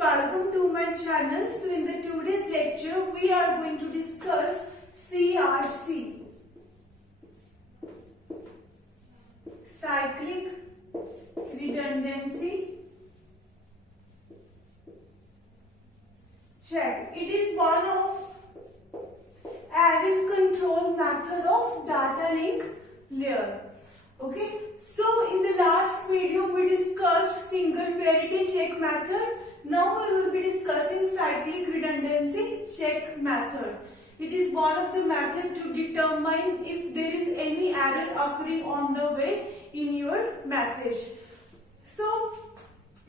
welcome to my channel. So in the today's lecture we are going to discuss CRC, cyclic redundancy check. It is one of error control method of data link layer. Okay, so in the last video we discussed single parity check method. Now we will be discussing cyclic redundancy check method. It is one of the methods to determine if there is any error occurring on the way in your message. So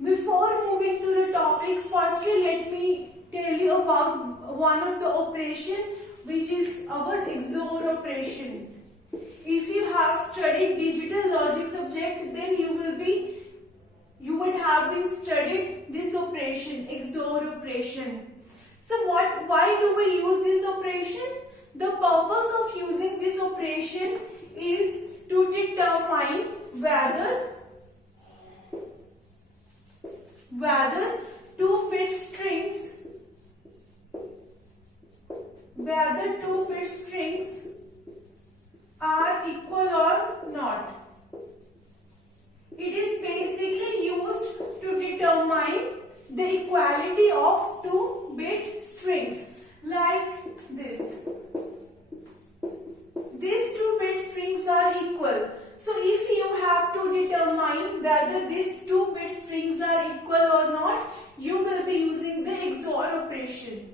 before moving to the topic, firstly let me tell you about one of the operation, which is our XOR operation. If you have studied digital logic subject, then you would have been studied this operation, XOR operation. So why do we use this operation? The purpose of using this operation is to determine whether two-bit strings are equal or not. It is basically used to determine the equality of two-bit strings like this. These two-bit strings are equal. So if you have to determine whether these two-bit strings are equal or not, you will be using the XOR operation.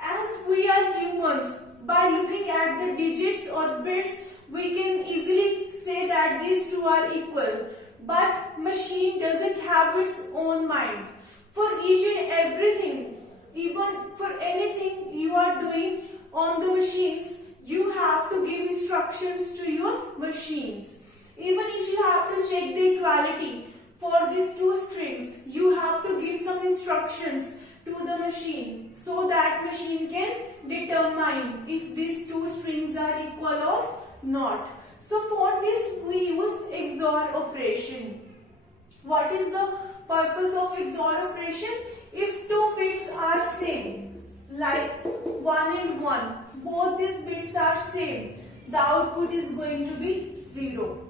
As we are humans, by looking at the digits or bits, we can easily say that these two are equal. But machine doesn't have its own mind. For each and everything, even for anything you are doing on the machines, you have to give instructions to your machines. Even if you have to check the equality for these two strings, you have to give some instructions to the machine so that machine can determine if these two strings are equal or not. So for this we use XOR operation. What is the purpose of XOR operation? If two bits are same, like 1 and 1, both these bits are same, the output is going to be 0.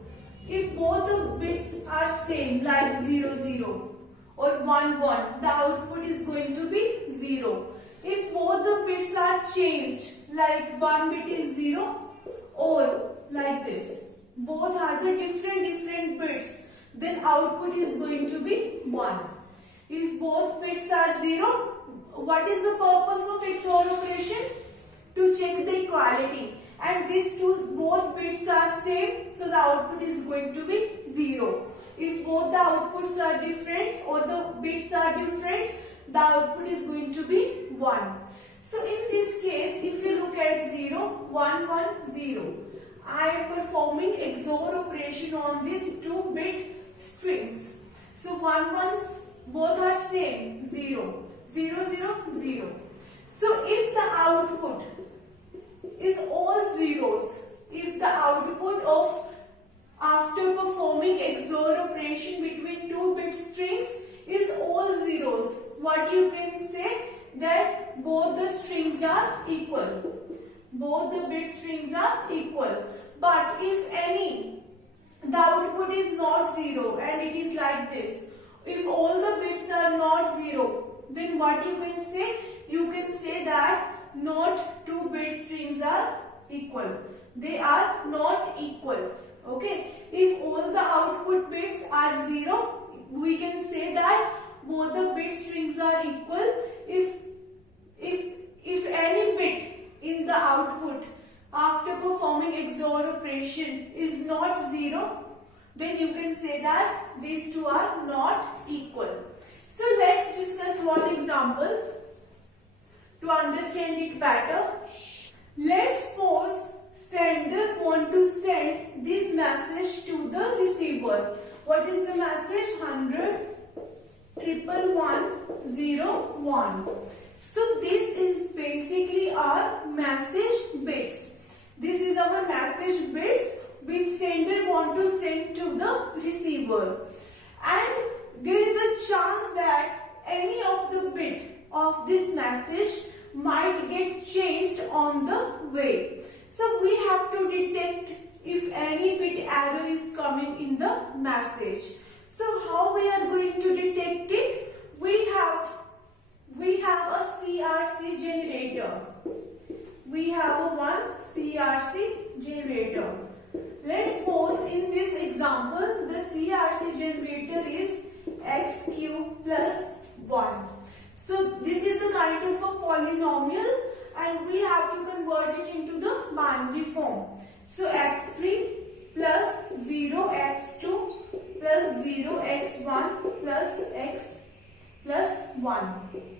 If both the bits are same, like 0 0 or 1 1, the output is going to be 0. If both the bits are changed, like one bit is 0 or like this, both are the different bits, then output is going to be 1. If both bits are 0, what is the purpose of XOR operation? To check the equality, and these two both bits are same, so the output is going to be 0. If both the outputs are different or the bits are different, the output is going to be 1. So in this case, if you look at 0 1 1 0, I am performing XOR operation on these two-bit strings. So 1 1, both are same, 0 0 0 0. So if the output is all zeros, if the output of after performing XOR operation between two-bit strings is all zeros, what you can say? That both the strings are equal. Both the bit strings are equal. But if the output is not 0 and it is like this, if all the bits are not 0, then what you can say? You can say that not two bit strings are equal. They are not equal. Okay. If all the output bits are 0, we can say that both the bit strings are equal. If any bit in the output after performing XOR operation is not 0, then you can say that these two are not equal. So let's discuss one example to understand it better. Let's suppose sender want to send this message to the receiver. What is the message? 100 111 01. So this is basically our message bits. This is our message bits which sender want to send to the receiver. And there is a chance that any of the bits of this message might get changed on the way. So we have to detect if any bit error is coming in the message. So how we are going to detect it? We have a CRC generator. We have one CRC generator. Let's suppose in this example the CRC generator is x cube plus 1. So this is a kind of a polynomial and we have to convert it into the binary form. So x3 plus 0x2 plus 0x1 plus x plus 1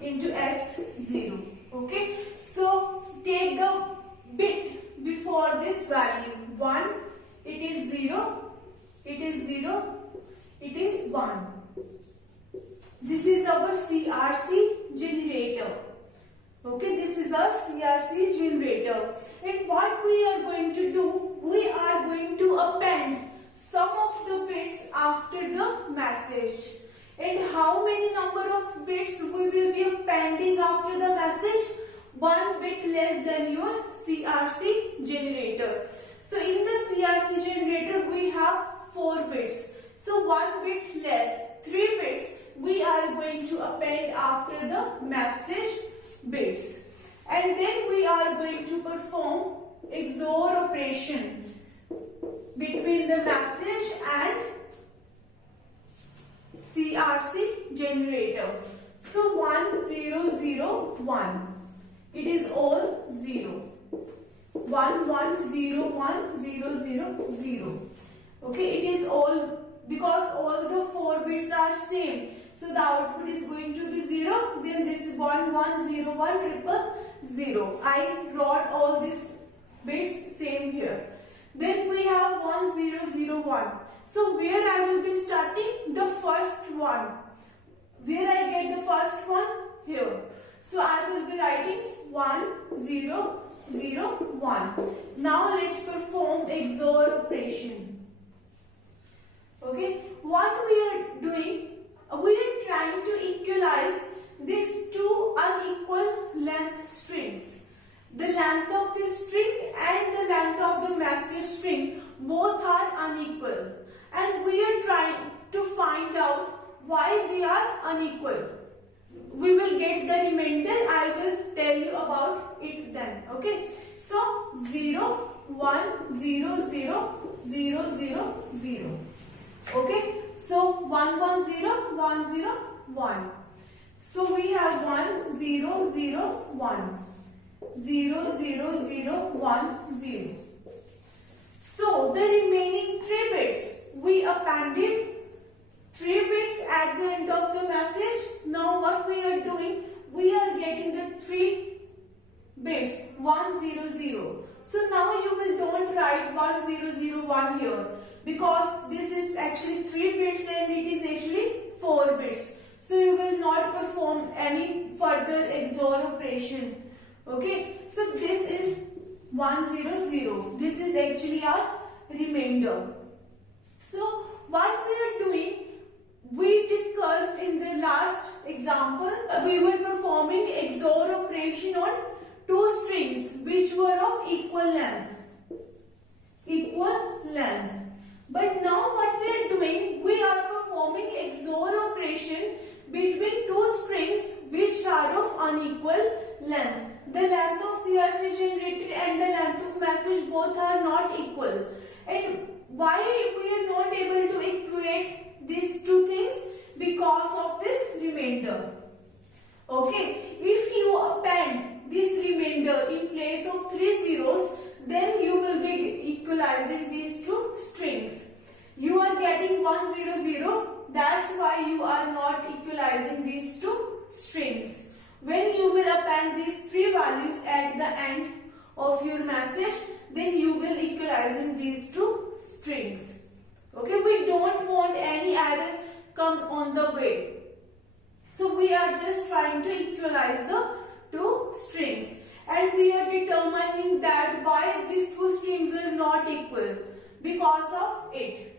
into x0. Okay, so take the bit before this value 1, it is 0, it is 0, it is 1. This is our CRC generator. Okay, this is our CRC generator. And what we are going to do, we are going to append some of the bits after the message. And how many number of bits we will be appending after the message? One bit less than your CRC generator. So in the CRC generator we have 4 bits. So one bit less, 3 bits we are going to append after the message bits. And then we are going to perform XOR operation between the message and CRC generator. So 1 0 0 1. It is all 0. 1 1 0 1 0 0 0. Okay, it is all because all the 4 bits are same. So the output is going to be 0. Then this is 1 1 0 1 triple 0. I wrote all these bits same here. Then we have 1 0 0 1. So where I will be starting? The first one. Where I get the first one? Here. So I will be writing 1 0 0 1. Now let's perform XOR operation. Okay, what we are doing? We are trying to equalize these two unequal length strings. The length of this string and the length of the message string both are unequal. And we are trying to find out why they are unequal. We will get the remainder. I will tell you about it then. Okay. So 0 1 0 0 0 0 0. Okay. So 1 1 0 1 0 1. So we have 1 0 0 1 0 0 0 1 0. So the remaining 3 bits we appended 3 bits at the end of the message. Now what we are doing, we are getting the 3 bits 1 0 0. So now you will don't write 1 0 0 1 here because this is actually 3 bits and it is actually 4 bits. So you will not perform any further XOR operation. Okay, so this is 1 0 0. This is actually our remainder. So what we are doing, we discussed in the last example, we were performing XOR operation on 2 strings which were of equal length. Equal length. But now what we are doing, we are performing XOR operation between 2 strings which are of unequal length. The length of CRC generated and the length of message both are not equal. And why we are not able to equate these 2 things? Because of this remainder. Okay, if you append this remainder in place of 3 zeros, then you will be equalizing these 2 strings. You are getting 1 0 0. That's why you are not equalizing these 2 strings. When you will append these 3 values at the end of your message, then you will equalizing these 2 strings. Okay, we don't want any error come on the way. So we are just trying to equalize the 2 strings. And we are determining that why these 2 strings are not equal. Because of it.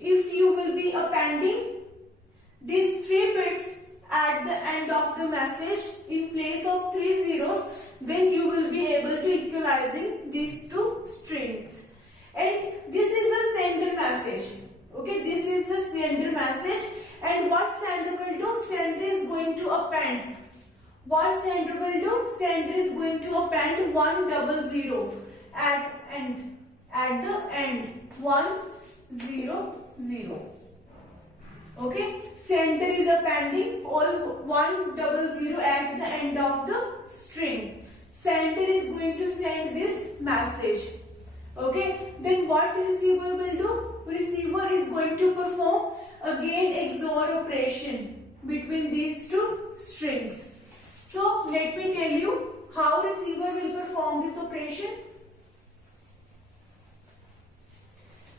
If you will be appending these 3 bits at the end of the message in place of 3 zeros, then you will be able to equalizing these two strings. And this is the sender message. Okay, this is the sender message. And what sender will do? Sender is going to append. What sender will do? Sender is going to append 100 at end. At the end, 100. Okay, sender is appending all 100 at the end of the string. Sender is going to send this message. Okay, then what receiver will do? Receiver is going to perform again XOR operation between these two strings. So let me tell you how receiver will perform this operation.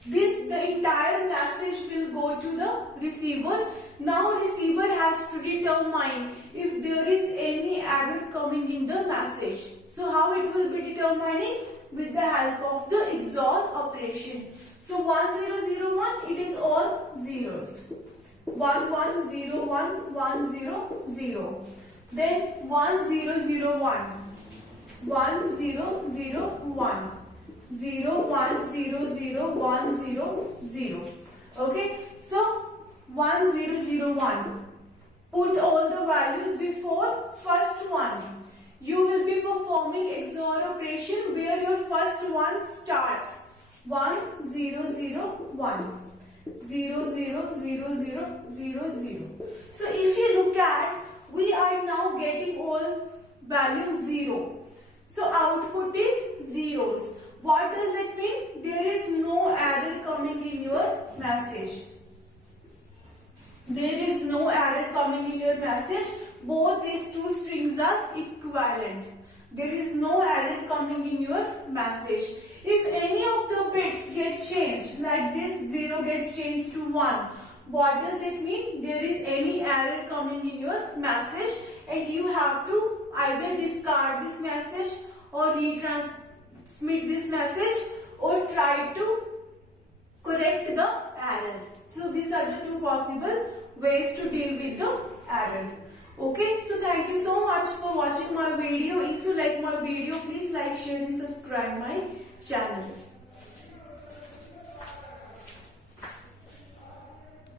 The entire message will go to the receiver. Now receiver has to determine if there is any error coming in the message. So how it will be determining? With the help of the XOR operation. So 1001, it is all zeros. 1101, 100. Then 1001, 1001. 010010. Okay, so 1001. Put all the values before first one. You will be performing XOR operation where your first one starts. 1001. 000000. So if you look at, we are now getting all values 0. So output is zeros. What does it mean? There is no error coming in your message. There is no error coming in your message. Both these two strings are equivalent. There is no error coming in your message. If any of the bits get changed, like this 0 gets changed to 1, what does it mean? There is any error coming in your message and you have to either discard this message or retransmit this message or try to correct the error. So these are the two possible ways to deal with the error. Okay, so thank you so much for watching my video. If you like my video, please like, share and subscribe my channel.